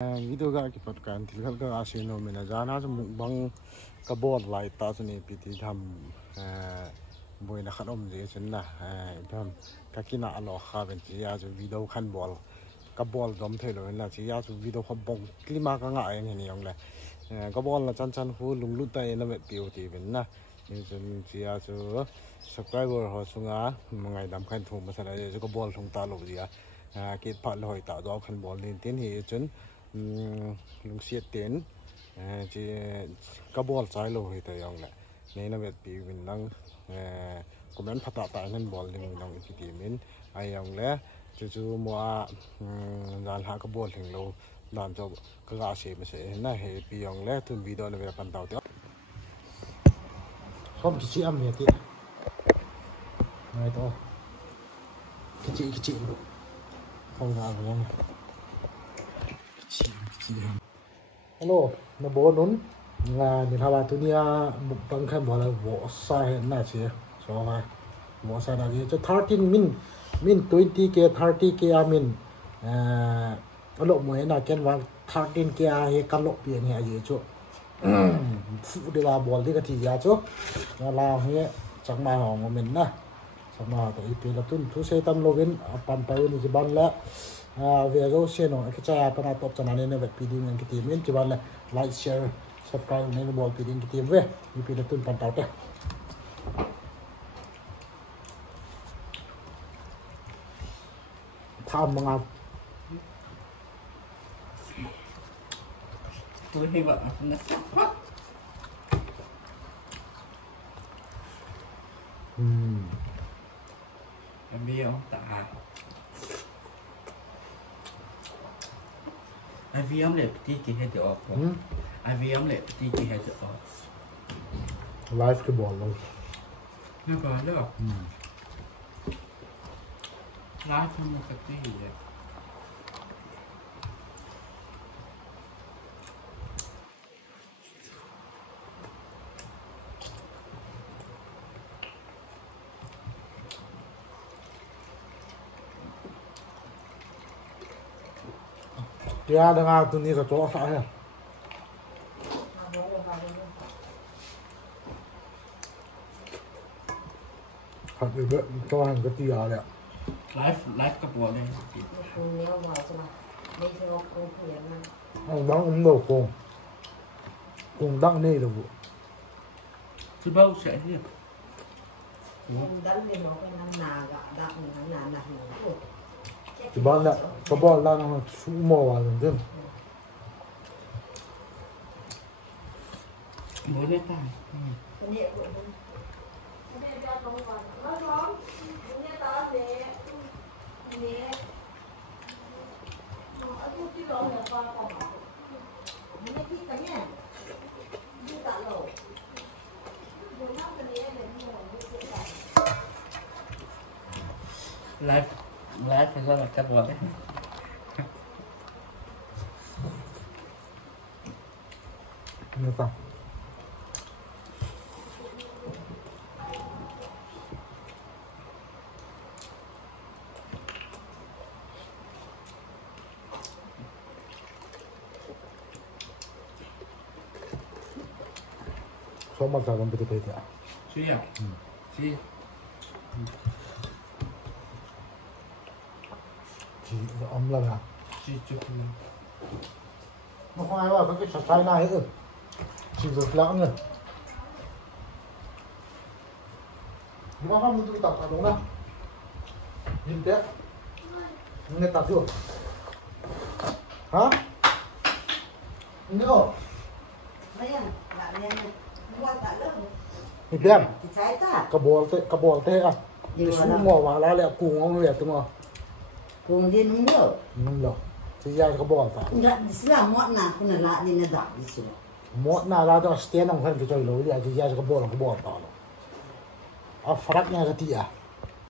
Video ga ki patkan thilgal ga asino mena jana ju mukbang ka bol lai ta chuni piti tham boina khanom je chunna tham kakina alo kha ben chi ya ju video khan bol ka bol dom thelo la chi ya ju video kha bong klima ka nga ai ni yong le ka bol la chan chan hu lung lu ta ena met piu ti ben na ni chun chi ya ju subscriber ho sunga mangai dam khan thu ma sala ju ka bol thung ta lo ji ya ki pha loi ta do khan bol nin tin hi chun lung siết tiền chỉ cá bò trái lô thì thấy ông này nên là việc bị mình đang cũng đang phát tại nên bò thì mình đang cái tìm đến ai ông lẽ chú mua dàn hạ cá bò thì lô làm cho cái gà xì mà sẽ này thì bị ông lẽ thường video này về phần tàu tiếp không chỉ âm nhạc tiệt này to cái chị không ra rồi anh hello nó bố nún là nhìn hai bạn tôi đi một bằng khen bỏ là vỗ sai hiện nay chứ số hai vỗ sai là gì cho 13 min 20k 30k min lộ mới là khen vào 13k hay căn lộ biển hay gì chứ phụ đi là bỏ đi cái gì ra chứ là hệ chẳng mà họ của mình nè chẳng mà tại vì là tôi thu xe tâm lô bên bàn tay như thế ban lẽ về rồi xem nó cái trái apple top cho nên là việc video này cái team chỉ bảo là like share subscribe nên bộ video cái team về như video tuần pan tao đấy tham bằng nào tôi hy vọng nó em biết không tạ ai vi ông lệ tí kỳ hay được không ai vi ông lệ tí kỳ hay được không live cái ball luôn nó có đó live không một cái gì vậy dia dengan tu ni ketua saya hạt bị bệnh cho hàng cái tia đấy live cái bộ này ông đăng đầu cùng đăng này là vụ thứ bao sẽ nhỉ chỉ bao là có bao là nó sụ mò vào rồi chứ bố nét tài live phải ra là cắt vào đấy như vậy số mặt sao còn bị thế ạ chứ à chứ chỉ ấm là chứ chứ nó khoai vào cái sạch tay này nữa chỉ rất lãng rồi nhưng mà không tôi tập phải đúng không nhìn thế nghe tập chưa hả nữa nhìn thế cái bò thế à cái số mỏ vào lá lẹ cùng ông Việt đúng không cùng đi đúng rồi đúng rồi thì ra cái bò ta là món nào cũng là lạ nên là đỏ đi chứ món nào ra cho tiền ông hơn cái chơi lối thì ra cái bò ta à phát nha cái gì à